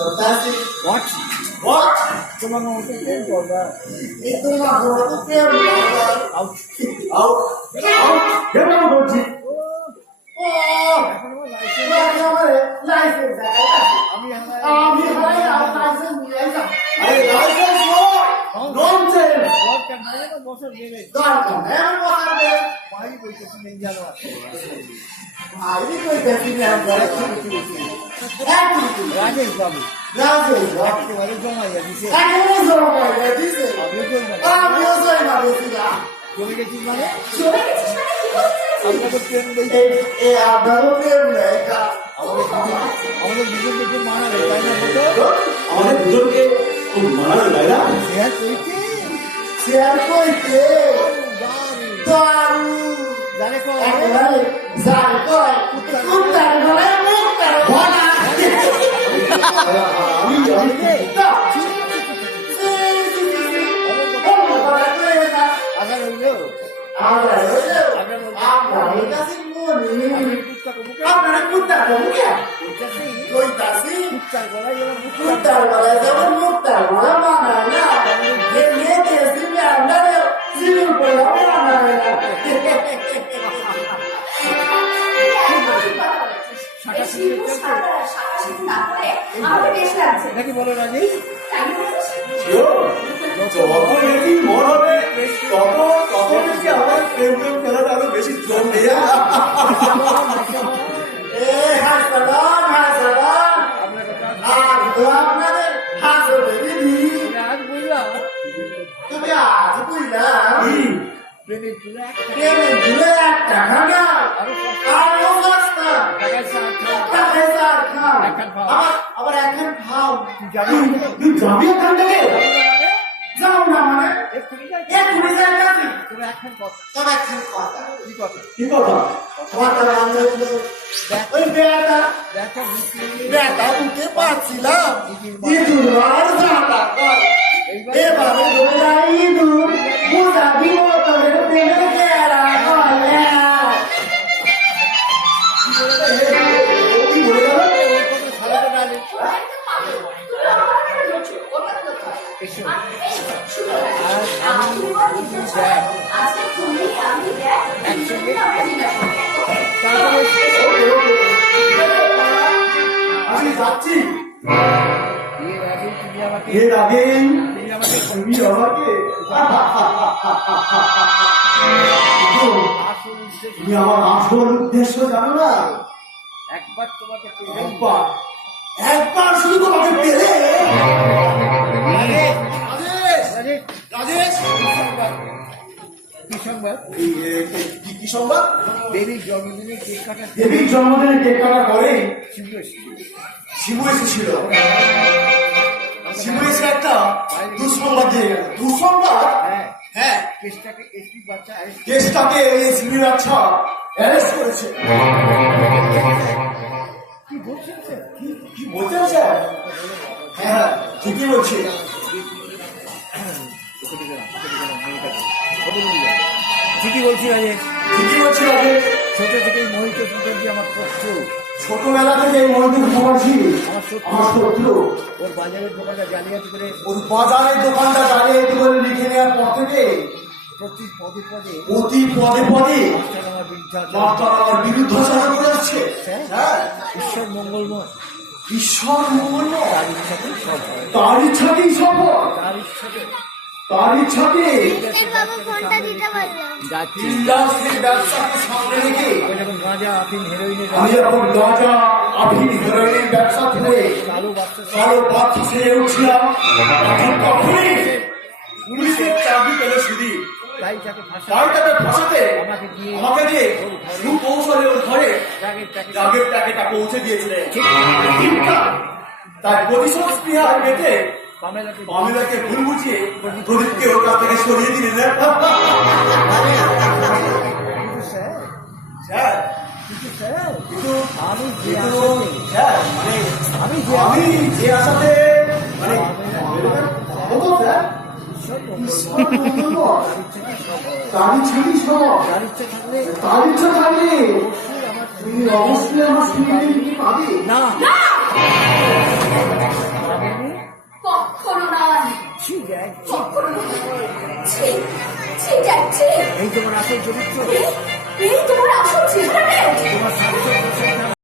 What? What? Cuma ngomong itu coba. Itu mah gua tuh film. Out. Out. Out. Jangan boji. Oh. License. Ami hai license license. Aye license no. Nonsense. What can I do? Bosser debe. Darkan. Hem bosser debe. Bhai koi কিছু নেই জানো আছে। ভাই কই দেখি না আমরা রাজেশ বাবু একেবারে জমাইয়া দিছে আমিও জমা দিছি না জমে গেছিস মানে আপনাদের প্রেম আপনারও প্রেম নেই আমাদের দুজনকে মানাবে তাই না বলতো আমাদের দুজনকে মানাবে তাই না শেয়ার কইতে দারু জানে কয় জানে কয় কুত্তার গলে মুক্তার ভরা আমি জানি না আগার হইলো আপনার কাছে মনি আপনার কুত্তার মুখে কইতাছি কুত্তার গলে যেমন মুক্তার ভরা মানা না নিয়ে দিয়েছি আপনার সিলুর পড়া মানা না নাকি বলো রাজেশ যখন বেশি মন হবে তখন বেশি আমার প্রেম খেলাটা আরো বেশি জম নেই আপনাদের হাসবে আজ বুঝলাম তুমি আজ বুঝলাম প্রেমের ঝুলে একটা ভাঙা আবার এখন খাও তুই যাবি ওখান থেকে যাও না মানে এক্ষুনি যাই যাবি তবে এখন কথা কি কথা ওই বেটা উঠে পাচ্ছিলাম ইঁদুর আর জানা এবারে ইঁদুর বুঝাবি তোদের প্রেমে গেরা আমি যাচ্ছি এর আগে তুমি আমাকে তুমি আমার আসল উদ্দেশ্য জানো না একবার তোমাকে একবার শুধু তোমাকে পেলে রাজেশ কি সংবাদ দেবীর জন্মদিনে কেক কাটা করে শিবু এসেছিল শিবু এসে একটা দুঃসংবাদ দিয়ে গেল দুঃসংবাদ হ্যাঁ কেসটাকে এসপি বাচ্চা অ্যারেস্ট করেছে কি বলছেন স্যার হ্যাঁ ঠিকই বলছি ঠিকই বলছি ছোট থেকে মোহিত আমার শত্রু ছোটবেলা থেকে মোহিত কুমারজি আমার শত্রু ওর বাজারের দোকানটা জালিয়াতি করে লিখে নেওয়ার পর থেকে প্রতি পদে পদে আমার বিরুদ্ধাচারণ করে যাচ্ছে ঈশ্বর মঙ্গলময় তার ইচ্ছাতেই সব তার ইচ্ছাতে গাঁজা আফিম হেরোইনের ব্যবসা করে কালো বাচ্চা ছেড়ে উঠছিলাম পুলিশের চাকরি পেলে শুধু তাই তাকে ফাঁসাতে আমাকে দিয়ে সুকৌশলে ওর ঘরে জাগের টাকাটা পৌঁছে দিয়েছিলেন তার প্রতিশোধ স্পৃহার পেতে পামেলাকে ভুল বুঝিয়ে প্রদীপকে ওর কাছ থেকে সরিয়ে দিলেন আমি যে আশাতে মানে তার ইচ্ছা থাকলে তুমি অবশ্যই আমার শুনে পাবে না কখনো নয়, ঠিক আছে, কখনো নয়। ছি, ছি, জ্যাক, ছি। এই তোমার আসল চরিত্র, এই তোমার আসল চেহারা। তোমার স্বাস্থ্য